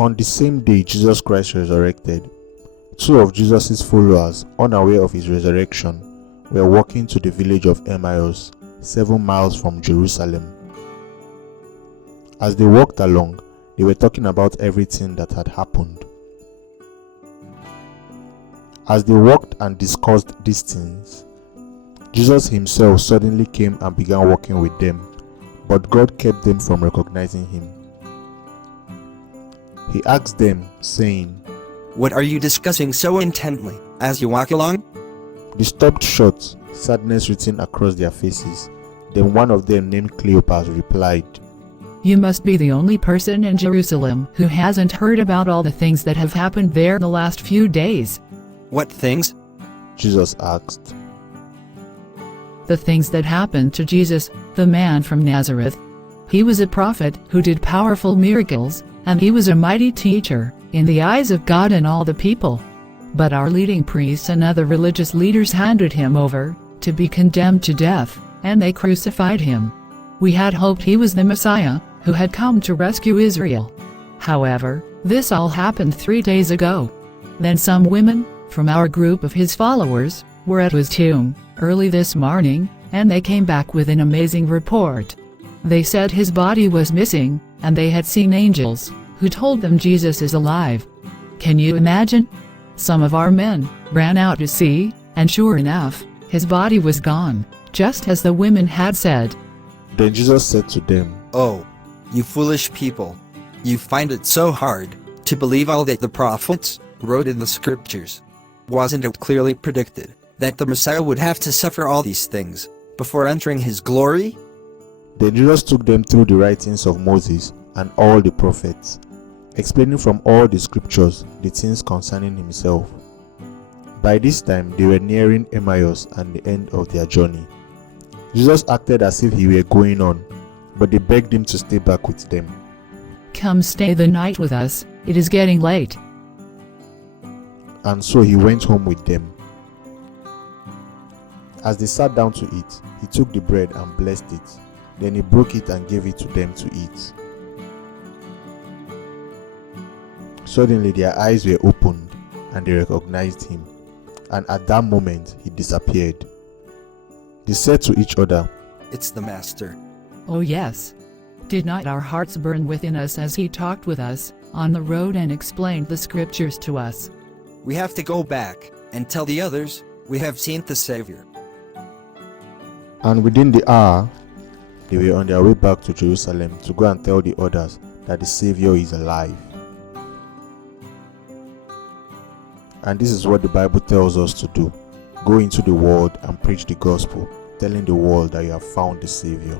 On the same day Jesus Christ resurrected, two of Jesus' followers, unaware of his resurrection, were walking to the village of Emmaus, 7 miles from Jerusalem. As they walked along, they were talking about everything that had happened. As they walked and discussed these things, Jesus himself suddenly came and began walking with them, but God kept them from recognizing him. He asked them, saying, "What are you discussing so intently as you walk along?" They stopped short, sadness written across their faces. Then one of them, named Cleopas, replied, "You must be the only person in Jerusalem who hasn't heard about all the things that have happened there the last few days." "What things?" Jesus asked. "The things that happened to Jesus, the man from Nazareth. He was a prophet who did powerful miracles, and he was a mighty teacher in the eyes of God and all the people. But our leading priests and other religious leaders handed him over to be condemned to death, and they crucified him. We had hoped he was the Messiah, who had come to rescue Israel. However, this all happened 3 days ago. Then some women, from our group of his followers, were at his tomb early this morning, and they came back with an amazing report. They said his body was missing, and they had seen angels, who told them Jesus is alive. Can you imagine? Some of our men ran out to see, and sure enough, his body was gone, just as the women had said." Then Jesus said to them, "Oh, you foolish people! You find it so hard to believe all that the prophets wrote in the scriptures. Wasn't it clearly predicted that the Messiah would have to suffer all these things before entering his glory?" Then Jesus took them through the writings of Moses and all the prophets, explaining from all the scriptures the things concerning himself. By this time they were nearing Emmaus and the end of their journey. Jesus acted as if he were going on, but they begged him to stay back with them. "Come stay the night with us, it is getting late." And so he went home with them. As they sat down to eat, he took the bread and blessed it. Then he broke it and gave it to them to eat. Suddenly their eyes were opened, and they recognized him, and at that moment he disappeared. They said to each other, "It's the Master." "Oh yes. Did not our hearts burn within us as he talked with us on the road and explained the scriptures to us?" "We have to go back and tell the others we have seen the Savior." And within the hour, they were on their way back to Jerusalem to go and tell the others that the Savior is alive. And this is what the Bible tells us to do. Go into the world and preach the gospel, telling the world that you have found the Savior.